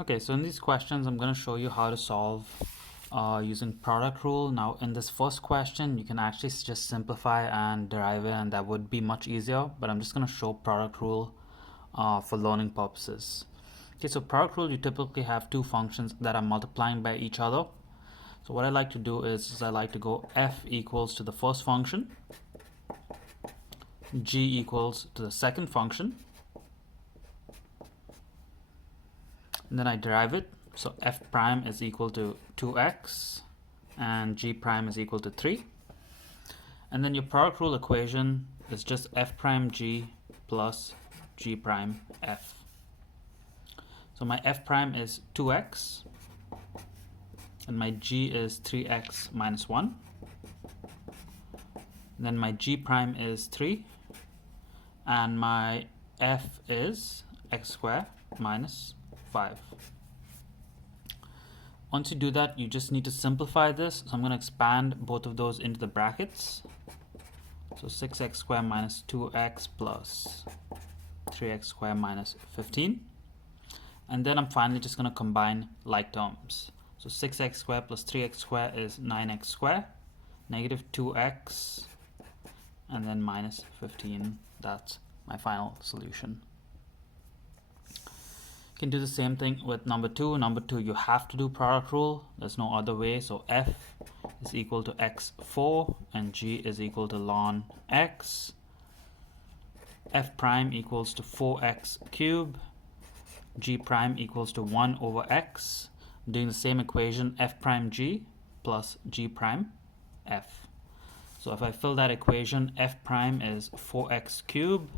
Okay, so in these questions, I'm going to show you how to solve using product rule. Now, in this first question, you can actually just simplify and derive it, and that would be much easier. But I'm just going to show product rule for learning purposes. Okay, so product rule, you typically have two functions that are multiplying by each other. So what I like to do is I like to go f equals to the first function, g equals to the second function, and then I derive it. So f prime is equal to 2x and g prime is equal to 3. And then your product rule equation is just f prime g plus g prime f. So my f prime is 2x and my g is 3x minus 1. And then my g prime is 3 and my f is x squared minus 5. Once you do that, you just need to simplify this. So I'm going to expand both of those into the brackets. So 6x squared minus 2x plus 3x squared minus 15. And then I'm finally just going to combine like terms. So 6x squared plus 3x squared is 9x squared, negative 2x, and then minus 15. That's my final solution. You can do the same thing with number 2. Number 2, you have to do product rule. There's no other way. So f is equal to x4 and g is equal to ln x. F prime equals to 4x cubed. G prime equals to 1 over x. Doing the same equation, f prime g plus g prime f. So if I fill that equation, f prime is 4x cubed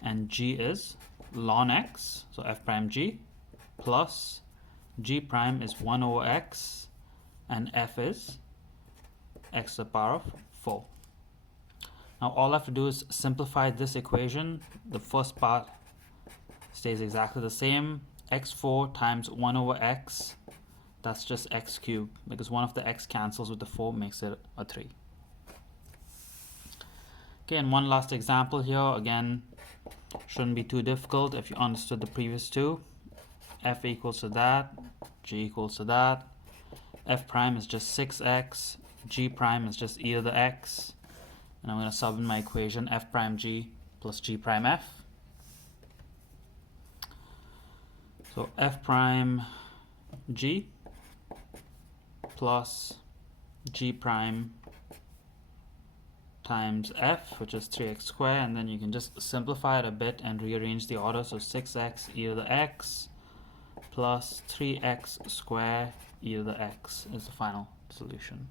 and g is ln x, so f prime g, plus g prime is 1 over x and f is x to the power of 4. Now all I have to do is simplify this equation. The first part stays exactly the same. x4 times 1 over x, that's just x cubed, because one of the x cancels with the 4, makes it a 3. Okay, and one last example here. Again, shouldn't be too difficult if you understood the previous two. F equals to that, g equals to that. F prime is just 6x, g prime is just e to the x. And I'm going to sub in my equation f prime g plus g prime f. So f prime g plus g prime times f, which is 3x squared, and then you can just simplify it a bit and rearrange the order. So 6x e to the x plus 3x squared e to the x is the final solution.